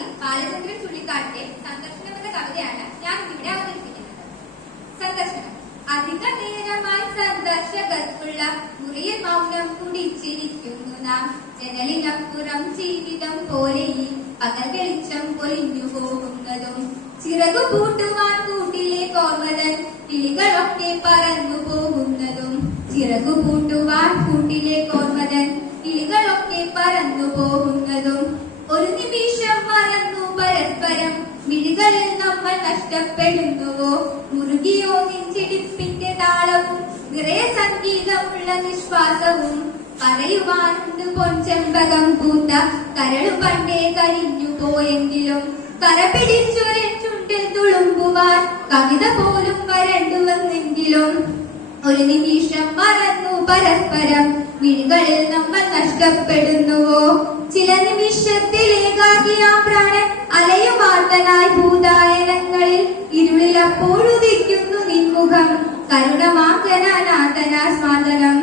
കവി ബാലചന്ദ്രൻ ചുള്ളിക്കാടിന്റെ സംഘർഷണം എന്ന കവിതയാണ് ഞാൻ ഇവിടെ അവതരിപ്പിക്കുന്നത്. സംഘർഷണം. അധിക നേരമായി സന്ദർശകർക്കുള്ള മുറിയിൽ മൗനം കുടിച്ചിരിക്കുന്നു നാം. ജനലിനപ്പുറം ജീവിതം പോലെ ഈ പകൽ വെളിച്ചം പൊലിഞ്ഞു പോകുന്നതും ചിറകു പൂട്ടുവാൻ കൂട്ടിലെ കോർമതൻ കിളികളൊക്കെ പറന്നു പോകുന്നതും ചിറകു പൂട്ടുവാൻ കൂട്ടിലെ കോർമതൻ കിളികളൊക്കെ പറന്നു പോകുന്നതും ഒരു നിമിഷം മറന്നു പരസ്പരം മിഴികളിൽ നമ്മൾ നഷ്ടപ്പെടുന്നുവോ. മുറുകിയോ നെഞ്ചിടിപ്പിന്റെ താളവും നിറയെ സംഗീതമുള്ള നിശ്വാസവും പറയുവാനുണ്ട് പൊൻചെമ്പകം പൂത്ത കരളു പണ്ടേ കരിഞ്ഞു പോയെങ്കിലും കര പിടിച്ചൊരു ചുണ്ടിൽ തുളുമ്പുവാൻ കവിത പോലും വരണ്ടുവന്നെങ്കിലും ഒരു നിമിഷം മറന്നു പരസ്പരം മിഴികളിൽ നമ്മൾ നഷ്ടപ്പെടുന്നുവോ. ചില നിമിഷത്തിലേകാകിയാ പ്രാണൻ അലയുമാർത്തനായി ഭൂതായനങ്ങളിൽ ഇരുളിൽ അപ്പോഴുദിക്കുന്നു നിൻമുഖം കരുണമാക്കനാനാഥനാ സ്വാതനം.